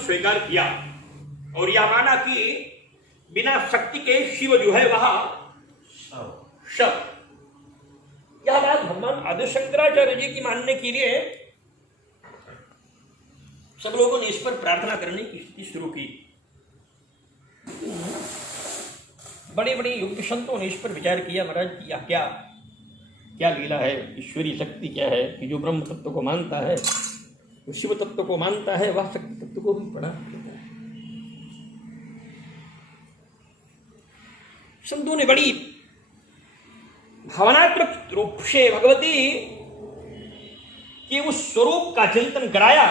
स्वीकार किया और यह माना कि बिना शक्ति के शिव जो है वह शव। यह बात भगवान आदि शंकराचार्य जी की मानने के लिए सब लोगों ने इस पर प्रार्थना करने की स्थिति शुरू की। बड़े बड़े युग संतों ने इस पर विचार किया, महाराज यह क्या क्या लीला है, ईश्वरीय शक्ति क्या है कि जो ब्रह्म तत्व को मानता है, वो शिव तत्व को मानता है, वह शक्ति तत्व को भी पढ़ा देता है। संतों ने बड़ी भावनात्मक रूप से भगवती के उस स्वरूप का चिंतन कराया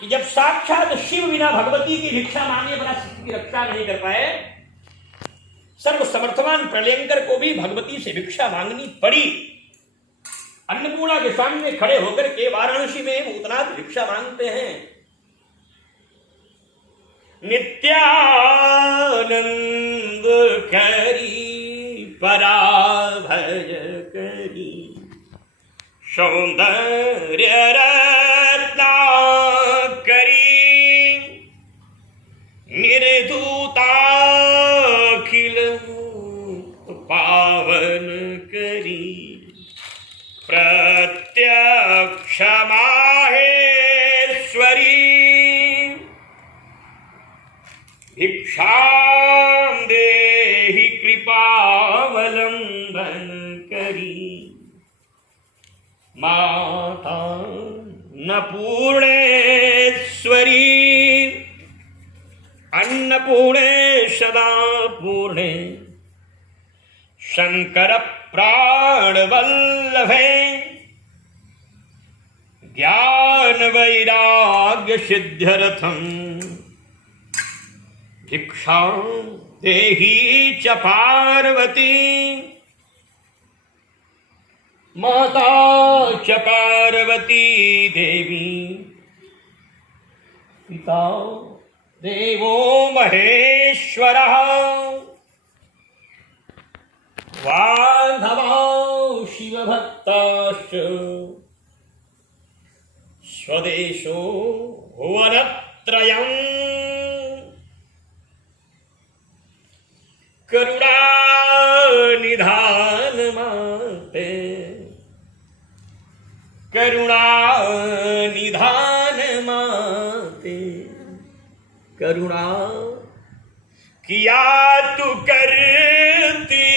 कि जब साक्षात शिव बिना भगवती की भिक्षा मांगे बना शक्ति की रक्षा नहीं कर पाए, सर्व समर्थवान प्रलयंकर को भी भगवती से भिक्षा मांगनी पड़ी। अन्नपूर्णा के सामने खड़े होकर के वाराणसी में भूतनाथ भिक्षा मांगते हैं। नित्यानंद करी पराभय करी सौंदर्य रत्ना करी निर्धूता पावन करी प्रत्यक्ष माहेश्वरी भिक्षां देहि कृपावलंबन करी माता अन्नपूर्णेश्वरी अन्नपूर्णे सदा पूर्णे शंकर प्राण वल्लभे ज्ञान वैराग्य सिद्ध्यर्थम भिक्षां देहि च पार्वती माता च पार्वती देवी पिता देवो महेश्वरः वाधवो शिवभक्ताश्च स्वदेशो भुवनत्रयम् करुणानिधान माते करुणानिधान माते करुणा किया तू करती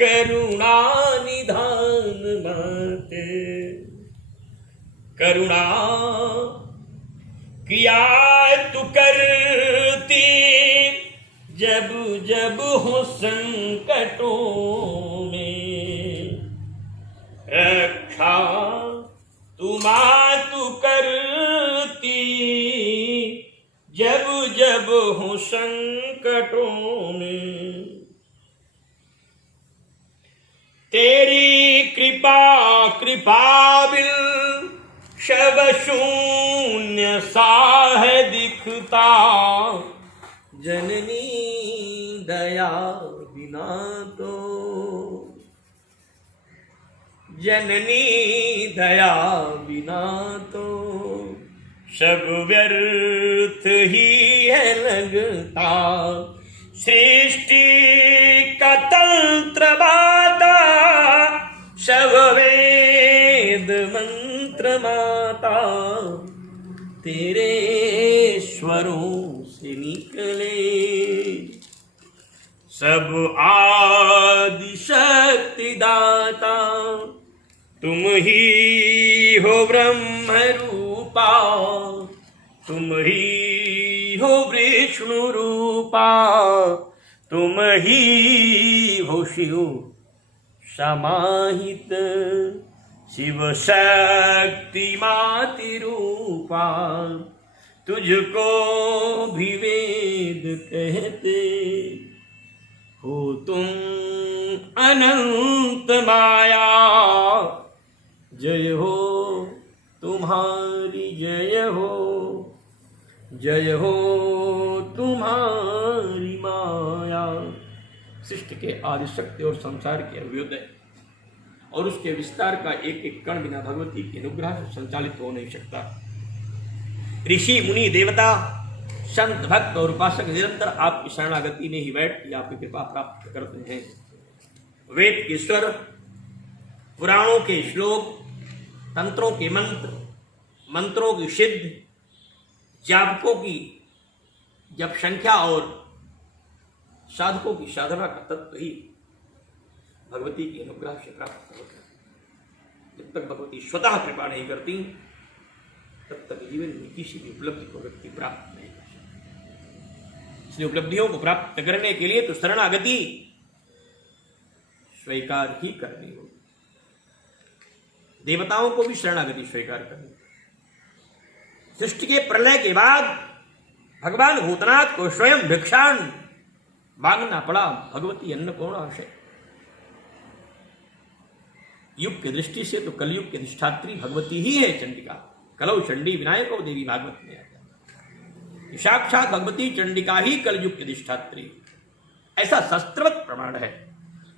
करुणा निधान माते करुणा किया तू करती जब जब हो संकटों में रक्षा तू करती जब जब हो संकटों में तेरी कृपा कृपाबिल शब शून्य सा है दिखता जननी दया बिना तो जननी दया बिना तो सब व्यर्थ ही है लगता सृष्टि का तंत्र माता सब वेद मंत्र माता तेरे स्वरों से निकले सब आदि शक्ति दाता तुम ही हो ब्रह्म रूपा तुम ही हो विष्णु रूपा तुम ही हो शिव समाहित शिव शक्ति माति रूपा तुझको भी वेद कहते हो तुम अनंत माया जय हो तुम्हारी जय हो तुम्हारी माया। सृष्टि के आदि शक्ति और संसार के अभ्युदय और उसके विस्तार का एक एक कण बिना भगवती के अनुग्रह से संचालित हो नहीं सकता। ऋषि मुनि देवता संत भक्त और उपासक निरंतर आपकी शरणागति में ही बैठ के आपकी कृपा प्राप्त करते हैं। वेद के स्वर, पुराणों के श्लोक, तंत्रों के मंत्र, मंत्रों की सिद्ध, जापकों की जप संख्या और साधकों की साधना का तत्व ही भगवती के अनुग्रह से प्राप्त होता है। जब तक भगवती स्वतः कृपा नहीं करती तब तक जीवन में किसी भी उपलब्धि को व्यक्ति प्राप्त नहीं कर सकता। इसलिए उपलब्धियों को प्राप्त करने के लिए तो शरणागति स्वीकार ही करनी होगी। देवताओं को भी शरणागति स्वीकार करनी। सृष्टि के प्रलय के बाद भगवान भूतनाथ को स्वयं भिक्षान मांगना पड़ा भगवती अन्नपूर्णा से। युग की दृष्टि से तो कलयुग की अधिष्ठात्री भगवती ही है चंडिका। कलौ चंडी विनायको देवी भागवत में आता है। साक्षात भगवती चंडिका ही कलयुग की अधिष्ठात्री, ऐसा शास्त्रवत प्रमाण है।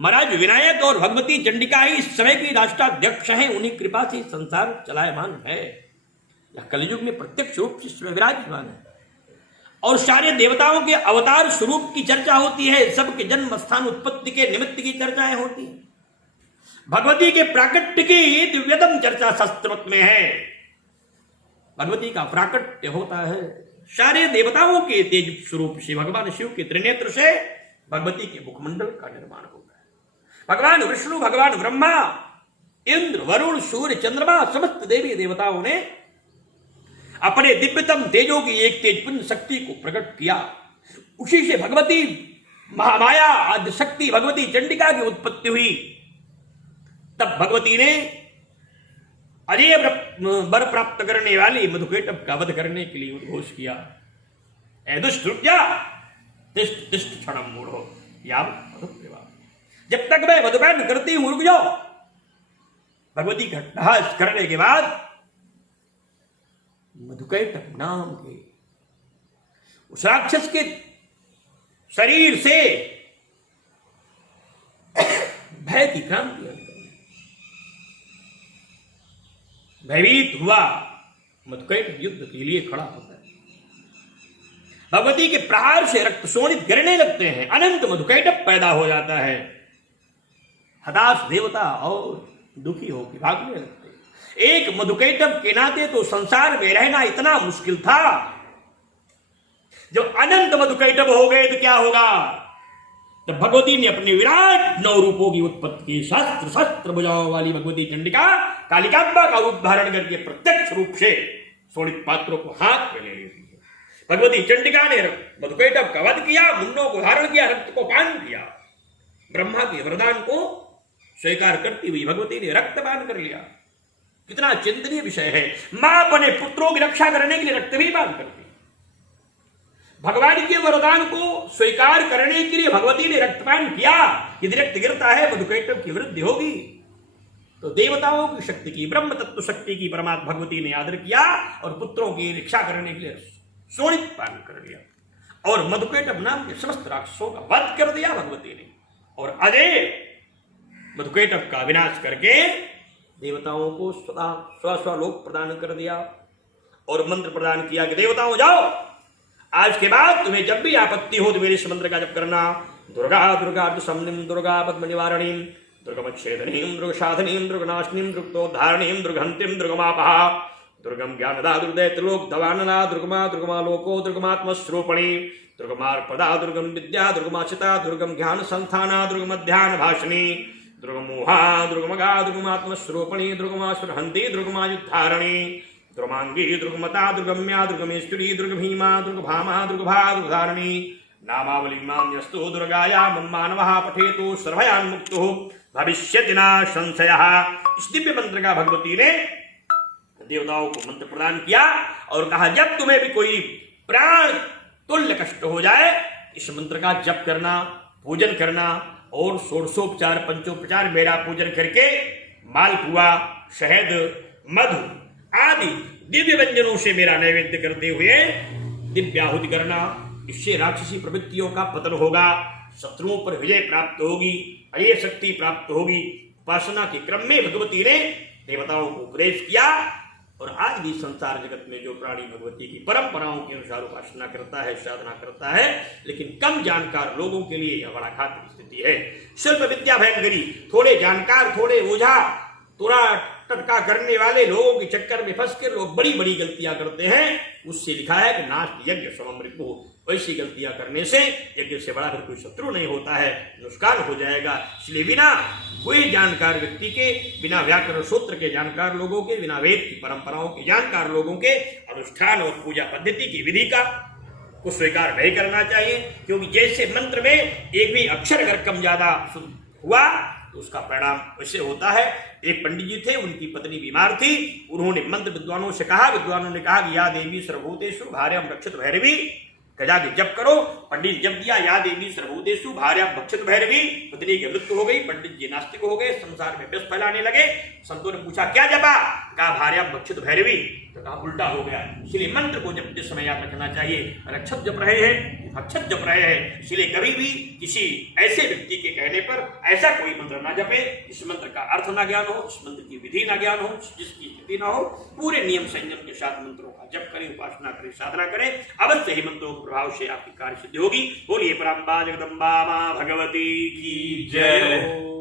महाराज विनायक और भगवती चंडिका ही इस समय की राष्ट्राध्यक्ष हैं। उन्हीं कृपा से संसार चलायमान है। यह कलयुग में प्रत्यक्ष रूप से विराजमान है और सारे देवताओं के अवतार स्वरूप की चर्चा होती है। सबके जन्म स्थान उत्पत्ति के निमित्त की चर्चाएं होती हैं। भगवती के प्राकट्य की दिव्यतम चर्चा शास्त्रवत में है। भगवती का प्राकट्य होता है सारे देवताओं के तेज स्वरूप से। भगवान शिव के त्रिनेत्र से भगवती के मुखमंडल का निर्माण होता है। भगवान विष्णु, भगवान ब्रह्मा, इंद्र, वरुण, सूर्य, चंद्रमा, समस्त देवी देवताओं ने अपने दिव्यतम तेजों की एक तेजपुंज शक्ति को प्रकट किया। उसी से भगवती महामाया आदि शक्ति भगवती चंडिका की उत्पत्ति हुई। तब भगवती ने अजय वर प्राप्त करने वाली मधुकैटभ का वध करने के लिए उद्घोष किया। ए दुष्ट रुक जा, तिष्ठ तिष्ठ क्षणम मूढ़ो यावत् मधुप्रेवा। जब तक मैं मधुपान करती हूं रुक जाओ। भगवती का अट्टहास करने के बाद मधुकैटभ नाम के उस राक्षस के शरीर से भय की क्रांति आई। भयभीत हुआ मधुकैटभ युद्ध के लिए खड़ा होता है। भगवती के प्रहार से रक्त शोणित गिरने लगते हैं। अनंत मधुकैटभ पैदा हो जाता है। हताश देवता और दुखी होकर भागने लगते। एक मधुकैटभ के नाते तो संसार में रहना इतना मुश्किल था। जब अनंत मधुकैटभ हो गए तो क्या होगा? तब भगवती ने अपने विराट 9 रूपों की उत्पत्ति की। शस्त्र शस्त्र भुजाओं वाली भगवती चंडिका कालिकांबा का रूप धारण करके प्रत्यक्ष रूप से शोणित पात्रों को हाथ में ले लेती है। भगवती चंडिका ने मधुकैटभ का वध किया, मुंडों को धारण किया, रक्त को पान किया। ब्रह्मा के वरदान को स्वीकार करती हुई भगवती ने रक्त पान कर लिया। कितना चिंतनीय विषय है। मां अपने पुत्रों की रक्षा करने के लिए रक्त भी पान करती। भगवान के वरदान को स्वीकार करने के लिए भगवती ने रक्तपान किया। यदि रक्त गिरता है मधुकैटभ की वृद्धि होगी। तो देवताओं की शक्ति की, ब्रह्म तत्व शक्ति की परमात्मा भगवती ने आदर किया और पुत्रों की रक्षा करने के लिए शोणित पान कर लिया और मधुकैटभ नाम के समस्त राक्षसों का वध कर दिया भगवती ने। और अजय मधुकैटभ का विनाश करके देवताओं को स्व लोक प्रदान कर दिया और मंत्र प्रदान किया कि देवताओं जाओ, आज के बाद तुम्हें जब भी आपत्ति हो तो मेरे इस मंत्र का जप करना। दुर्गा दुर्गा समनिम दुर्गा पद्म निवारणीम दुर्गमच्छेदनीम दुर्गसाधनीम दुर्गनाशनीम दुर्गोद्धारणीम दुर्गहंतीम दुर्गमापहा दुर्गम ज्ञानदा दुर्दय त्रिलोक दवानना दुर्गमा दुर्गमा लोको दुर्गमात्मस्वरूपणी दुर्गमार्पदा दुर्गम विद्या दुर्गमाचिता दुर्गम ज्ञान संस्थाना दुर्गमध्यान भाषणी दुर्गमोहा दुर्गमगा दुर्गमात्मस्वरूपणी दुर्गमासुरहंती दुर्गमायुद्धारणी दुर्गमांगी दुर्गमता दुर्गम्या दुर्गमेश्वरी दुर्गभीमा दुर्गभामा दुर्गभा दुर्गधारणी नामावली मान्यस्तु दुर्गाया मन्मानवः पठेतु सर्वयान्मुक्तो भविष्यति न संशयः। इस दिव्य मंत्र का भगवती ने देवताओं को मंत्र प्रदान किया और कहा जब तुम्हें भी कोई प्राण तुल्य कष्ट हो जाए इस मंत्र का जप करना, पूजन करना और षोडशोपचार पंचोपचार मेरा पूजन करके मालपुआ, शहद, मधु आदि दिव्य व्यंजनों से मेरा नैवेद्य करते हुए दिव्याहुति करना। इससे राक्षसी प्रवृत्तियों का पतन होगा, शत्रुओं पर विजय प्राप्त होगी, अये शक्ति प्राप्त होगी। उपासना के क्रम में भगवती ने देवताओं को उपदेश किया और आज भी संसार जगत में जो प्राणी भगवती की परंपराओं के अनुसार उपासना करता है, साधना करता है, लेकिन कम जानकार लोगों के लिए यह बड़ा घातक स्थिति है। स्वल्प विद्या भयंकरी, थोड़े जानकार, थोड़े ओझा, थोड़ा टटका करने वाले लोगों के चक्कर में फंस कर लोग बड़ी बड़ी गलतियां करते हैं। उससे लिखा है कि नास्त यज्ञ सममृत्यु, ऐसी गलतियां करने से यज्ञ से बड़ा फिर कोई शत्रु नहीं होता है, नुकसान हो जाएगा। इसलिए बिना कोई जानकार व्यक्ति के, बिना व्याकरण सूत्र के जानकार लोगों के, बिना वेद की परंपराओं के जानकार लोगों के अनुष्ठान और पूजा पद्धति की विधि का को स्वीकार नहीं करना चाहिए। क्योंकि जैसे मंत्र में एक भी अक्षर अगर कम ज्यादा हुआ तो उसका परिणाम वैसे होता है। एक पंडित जी थे, उनकी पत्नी बीमार थी, उन्होंने मंत्र विद्वानों से कहा, विद्वानों ने कहा कि या देवी सर्वभूतेषु भार्यां रक्षित भैरवी, जाके जप करो। पंडित ने जप दिया, या देवी सर्वभूतेषु भार्यां भक्षित भैरवी, पत्नी की मृत्यु हो गई। पंडित जी नास्तिक हो गए, संसार में व्यस्त फैलाने लगे। संतों ने पूछा क्या जपा? कहा भार्यां भक्षित भैरवी, तो कहा उल्टा हो गया। इसलिए मंत्र को जपते समय याद रखना चाहिए, रक्षक जप रहे हैं, भक्षक जप रहे हैं। इसलिए कभी भी किसी ऐसे व्यक्ति के कहने पर ऐसा कोई मंत्र ना जपे, इस मंत्र का अर्थ ना ज्ञान हो, इस मंत्र की विधि ना ज्ञान हो, जिसकी स्थिति ना हो। पूरे नियम संयम के साथ मंत्रों का जप करें, उपासना करें, साधना करें, अवश्य ही मंत्रों के प्रभाव से आपकी कार्य सिद्धि होगी। बोलिए परम्बा जगदम्बा मां भगवती की जय।